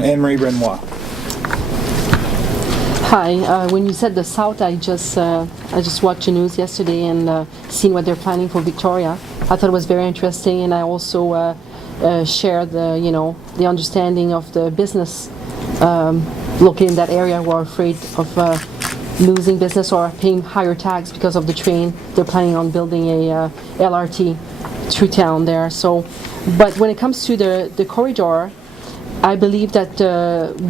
Anne-Marie Brenois. Hi. When you said the South, I just watched the news yesterday and seen what they're planning for Victoria. I thought it was very interesting, and I also share the understanding of the business located in that area who are afraid of losing business or paying higher tax because of the train. They're planning on building a LRT through town there. So, but when it comes to the corridor, I believe that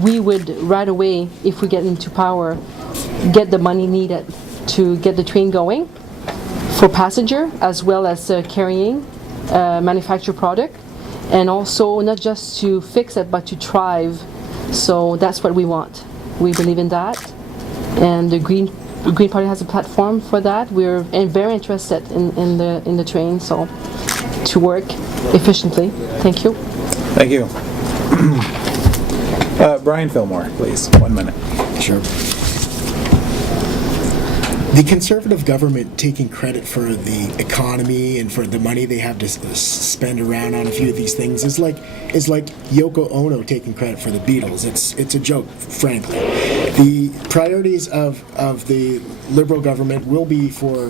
we would right away, if we get into power, get the money needed to get the train going for passenger as well as carrying manufactured product, and also not just to fix it but to thrive. So that's what we want. We believe in that, and the Green Party has a platform for that. We're very interested in the train, so to work efficiently. Thank you. Thank you. Brian Fillmore, please. 1 minute. Sure. The Conservative government taking credit for the economy and for the money they have to spend around on a few of these things is like Yoko Ono taking credit for the Beatles. It's a joke, frankly. The priorities of the Liberal government will be for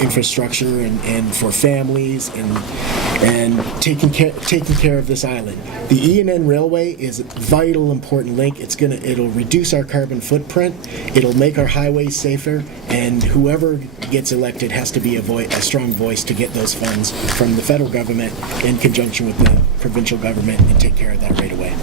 infrastructure and for families and taking care of this island. The ENN Railway is a vital, important link. It'll reduce our carbon footprint. It'll make our highways safer. And whoever gets elected has to be a strong voice to get those funds from the federal government in conjunction with the provincial government and take care of that right away.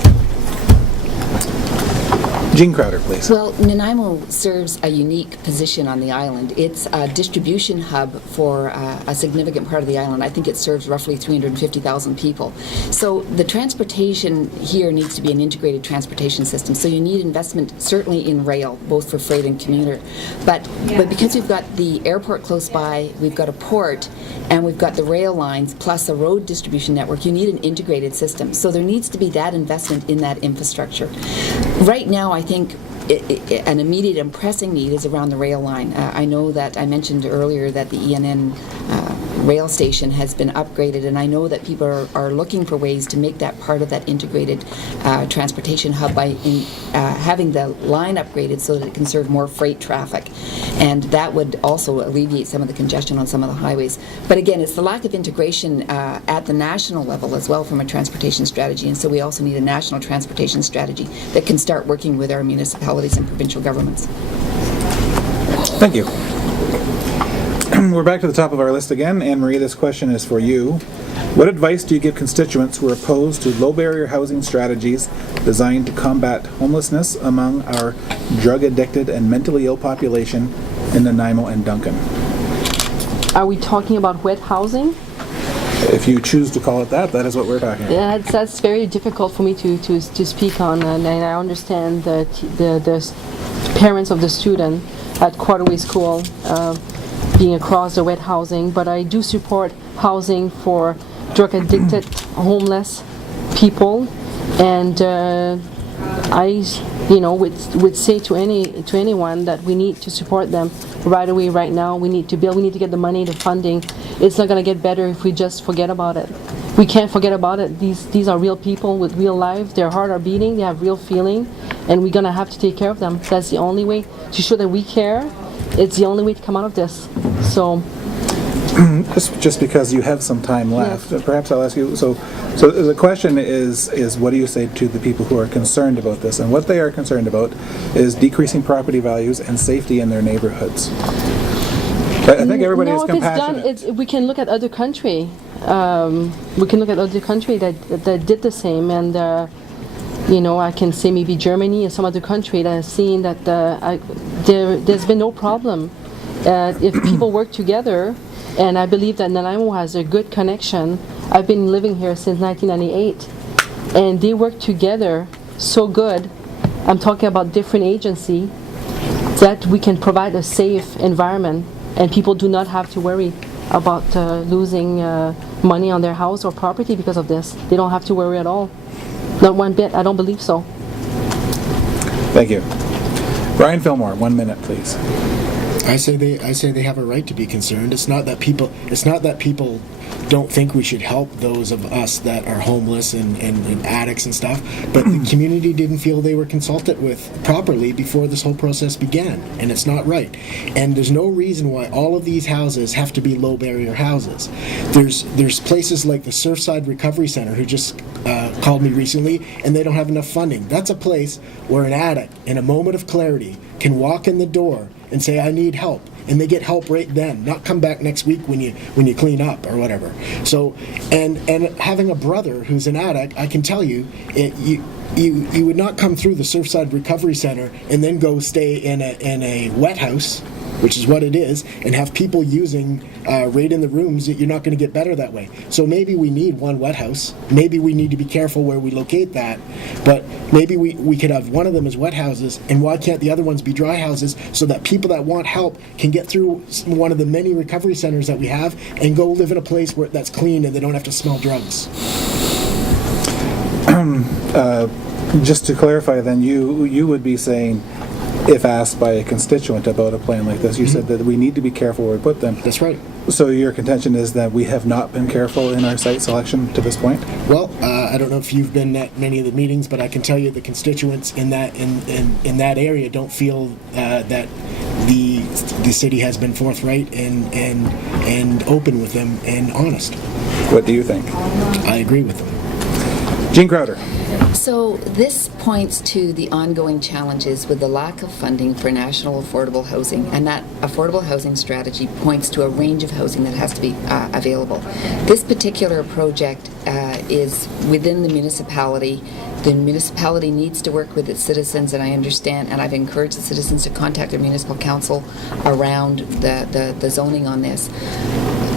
Jean Crowder, please. Well, Nanaimo serves a unique position on the island. It's a distribution hub for a significant part of the island. I think it serves roughly 350,000 people. So the transportation here needs to be an integrated transportation system. So you need investment certainly in rail, both for freight and commuter. But because we've got the airport close by, we've got a port, and we've got the rail lines plus a road distribution network, you need an integrated system. So there needs to be that investment in that infrastructure. Right now, I think an immediate and pressing need is around the rail line. I know that I mentioned earlier that the ENN rail station has been upgraded, and I know that people are looking for ways to make that part of that integrated transportation hub by having the line upgraded so that it can serve more freight traffic, and that would also alleviate some of the congestion on some of the highways. But again, it's the lack of integration at the national level as well from a transportation strategy, and so we also need a national transportation strategy that can start working with our municipalities and provincial governments. Thank you. We're back to the top of our list again. Anne-Marie, this question is for you. What advice do you give constituents who are opposed to low-barrier housing strategies designed to combat homelessness among our drug-addicted and mentally ill population in Nanaimo and Duncan? Are we talking about wet housing? If you choose to call it that, that is what we're talking about. Yeah, that's very difficult for me to speak on, and I understand the parents of the student at Quarterway School being across the wet housing, but I do support housing for drug-addicted, homeless people, and I, would say to anyone that we need to support them right away, right now. We need to build. We need to get the money, the funding. It's not going to get better if we just forget about it. We can't forget about it. These are real people with real lives. Their heart are beating. They have real feeling, and we're going to have to take care of them. That's the only way to show that we care. It's the only way to come out of this. So. Just because you have some time left, yes. Perhaps I'll ask you. So the question is what do you say to the people who are concerned about this? And what they are concerned about is decreasing property values and safety in their neighborhoods. I think everybody is compassionate. It's done, we can look at other country. We can look at other country that did the same, and I can say maybe Germany and some other country that has seen that there's been no problem if people work together. And I believe that Nanaimo has a good connection. I've been living here since 1998, and they work together so good. I'm talking about different agencies that we can provide a safe environment, and people do not have to worry about losing money on their house or property because of this. They don't have to worry at all. Not one bit. I don't believe so. Thank you. Brian Fillmore, 1 minute, please. I say they have a right to be concerned. It's not that people don't think we should help those of us that are homeless and addicts and stuff, but the community didn't feel they were consulted with properly before this whole process began, and it's not right. And there's no reason why all of these houses have to be low barrier houses. There's places like the Surfside Recovery Center who just called me recently, and they don't have enough funding. That's a place where an addict, in a moment of clarity, can walk in the door and say, I need help. And they get help right then, not come back next week when you clean up or whatever. So, and having a brother who's an addict, I can tell you, you would not come through the Surfside Recovery Center and then go stay in a wet house, which is what it is, and have people using right in the rooms. You're not going to get better that way. So maybe we need one wet house. Maybe we need to be careful where we locate that. But maybe we could have one of them as wet houses, and why can't the other ones be dry houses, so that people that want help can get through one of the many recovery centers that we have and go live in a place where that's clean and they don't have to smell drugs. Just to clarify, then, you would be saying, if asked by a constituent about a plan like this, you said that we need to be careful where we put them. That's right. So your contention is that we have not been careful in our site selection to this point? Well, I don't know if you've been at many of the meetings, but I can tell you the constituents in that area don't feel that the city has been forthright and open with them and honest. What do you think? I agree with them. Gene Crowder. So this points to the ongoing challenges with the lack of funding for national affordable housing, and that affordable housing strategy points to a range of housing that has to be available. This particular project is within the municipality. The municipality needs to work with its citizens, and I understand, and I've encouraged the citizens to contact their municipal council around the zoning on this.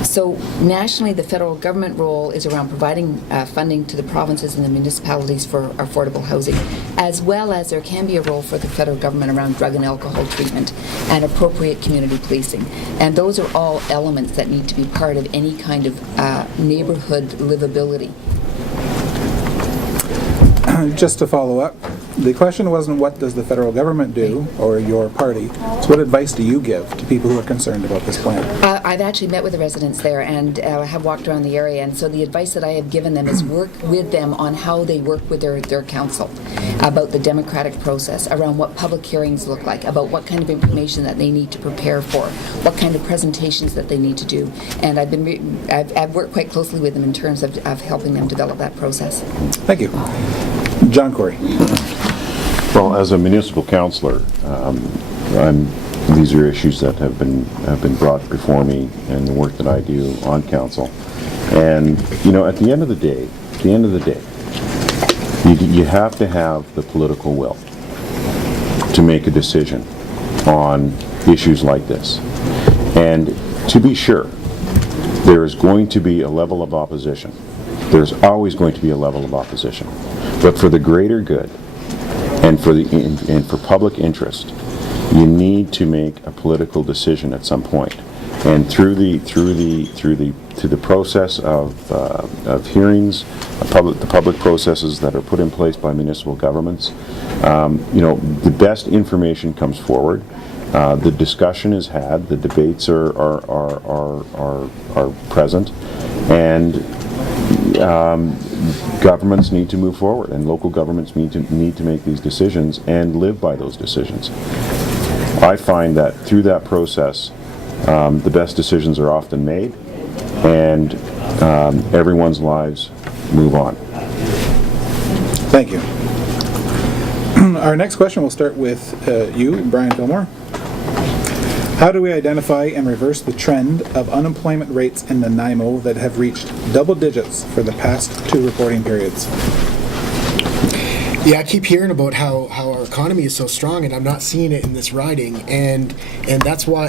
So nationally, the federal government role is around providing funding to the provinces and the municipalities for affordable housing, as well as there can be a role for the federal government around drug and alcohol treatment and appropriate community policing. And those are all elements that need to be part of any kind of neighborhood livability. Just to follow up, the question wasn't what does the federal government do, or your party. So what advice do you give to people who are concerned about this plan? I've actually met with the residents there and have walked around the area, and so the advice that I have given them is work with them on how they work with their council about the democratic process, around what public hearings look like, about what kind of information that they need to prepare for, what kind of presentations that they need to do. And I've worked quite closely with them in terms of helping them develop that process. Thank you. John Corey. Well, as a municipal councillor, these are issues that have been brought before me and the work that I do on council. And at the end of the day, you have to have the political will to make a decision on issues like this. And to be sure, there is going to be a level of opposition. There's always going to be a level of opposition. But for the greater good and for public interest, you need to make a political decision at some point. And through the process of hearings, the public processes that are put in place by municipal governments, the best information comes forward. The discussion is had. The debates are present, and governments need to move forward, and local governments need to make these decisions and live by those decisions. I find that through that process, the best decisions are often made, and everyone's lives move on. Thank you. Our next question will start with you, Brian Fillmore. How do we identify and reverse the trend of unemployment rates in Nanaimo that have reached double digits for the past 2 reporting periods? Yeah, I keep hearing about how our economy is so strong, and I'm not seeing it in this riding, and that's one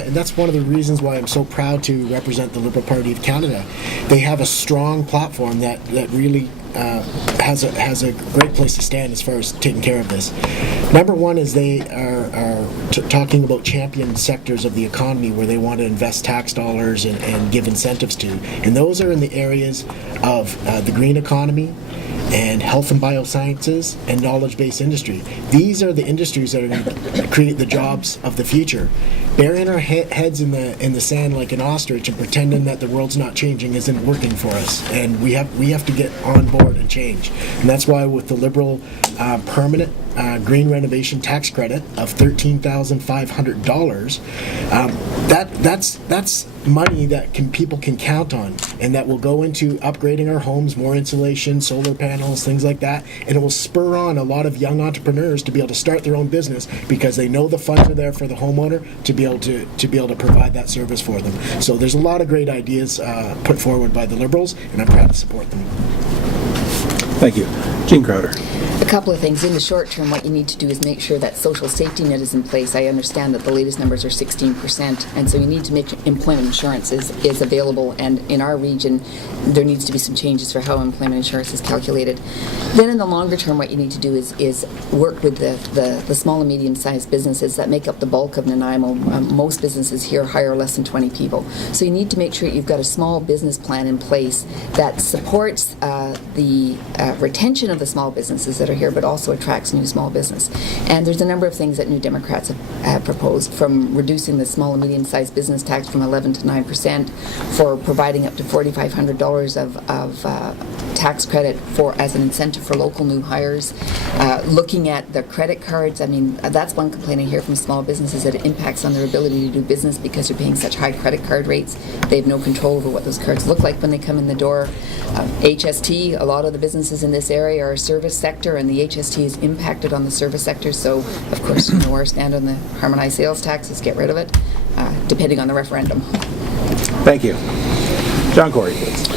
of the reasons why I'm so proud to represent the Liberal Party of Canada. They have a strong platform that really has a great place to stand as far as taking care of this. Number one is they are talking about champion sectors of the economy where they want to invest tax dollars and give incentives to, and those are in the areas of the green economy, and health and biosciences and knowledge-based industry. These are the industries that are going to create the jobs of the future. Burying our heads in the sand like an ostrich and pretending that the world's not changing isn't working for us, and we have to get on board and change. And that's why with the Liberal permanent green renovation tax credit of $13,500, that's money that people can count on, and that will go into upgrading our homes, more insulation, solar panels, things like that, and it will spur on a lot of young entrepreneurs to be able to start their own business because they know the funds are there for the homeowner to be able to provide that service for them. So there's a lot of great ideas put forward by the Liberals, and I'm proud to support them. Thank you. Gene Crowder. A couple of things. In the short term, what you need to do is make sure that social safety net is in place. I understand that the latest numbers are 16%, and so you need to make employment insurance is available, and in our region, there needs to be some changes for how employment insurance is calculated. Then in the longer term, what you need to do is work with the small and medium-sized businesses that make up the bulk of Nanaimo. Most businesses here hire less than 20 people. So you need to make sure you've got a small business plan in place that supports the retention of the small businesses that are here, but also attracts new small business. And there's a number of things that New Democrats have proposed, from reducing the small and medium-sized business tax from 11 to 9%, for providing up to $4,500 of tax credit as an incentive for local new hires, looking at the credit cards. I mean, that's one complaint I hear from small businesses, that it impacts on their ability to do business because they're paying such high credit card rates. They have no control over what those cards look like when they come in the door. HST, a lot of the businesses in this area are a service sector, and the HST is impacted on the service sector. So, of course, you know where I stand on the harmonized sales taxes. Get rid of it, depending on the referendum. Thank you. John Corey, please.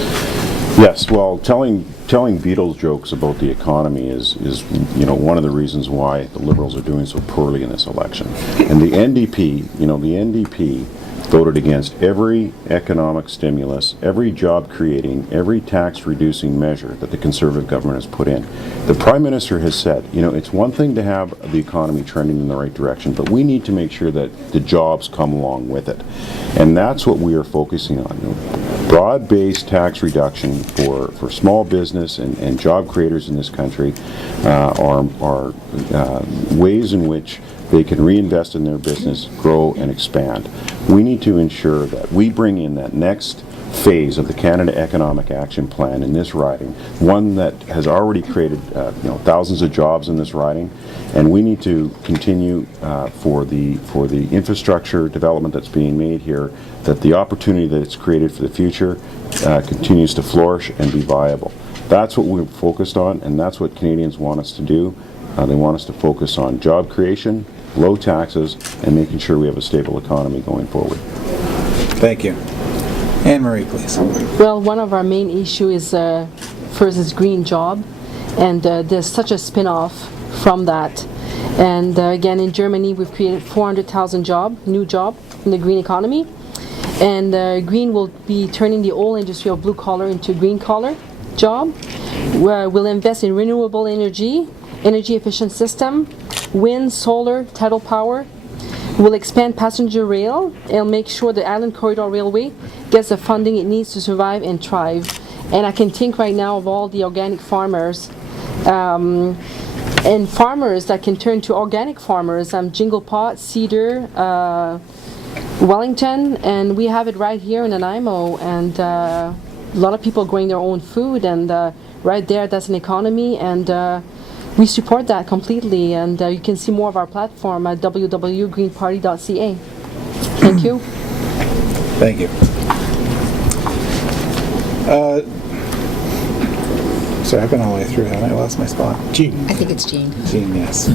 Yes, well, telling Beatles jokes about the economy is one of the reasons why the Liberals are doing so poorly in this election. And the NDP voted against every economic stimulus, every job-creating, every tax-reducing measure that the Conservative government has put in. The Prime Minister has said, it's one thing to have the economy trending in the right direction, but we need to make sure that the jobs come along with it. And that's what we are focusing on. Broad-based tax reduction for small business and job creators in this country are ways in which they can reinvest in their business, grow, and expand. We need to ensure that we bring in that next phase of the Canada Economic Action Plan in this riding, one that has already created thousands of jobs in this riding, and we need to continue for the infrastructure development that's being made here, that the opportunity that it's created for the future continues to flourish and be viable. That's what we're focused on, and that's what Canadians want us to do. They want us to focus on job creation, low taxes, and making sure we have a stable economy going forward. Thank you. Anne-Marie, please. Well, one of our main issues is first is green job, and there's such a spin-off from that. And again, in Germany, we've created 400,000 new job in the green economy, and green will be turning the old industry of blue collar into green collar job. We'll invest in renewable energy efficient system, wind, solar, tidal power. We'll expand passenger rail and make sure the Island Corridor Railway gets the funding it needs to survive and thrive. And I can think right now of all the organic farmers and farmers that can turn to organic farmers. Jingle Pot, Cedar, Wellington, and we have it right here in Nanaimo. And a lot of people growing their own food, and right there, that's an economy, and we support that completely. And you can see more of our platform at www.greenparty.ca. Thank you. Thank you. Sorry, I've been all the way through, haven't I? Lost my spot. Gene. I think it's Jean. Gene, yes.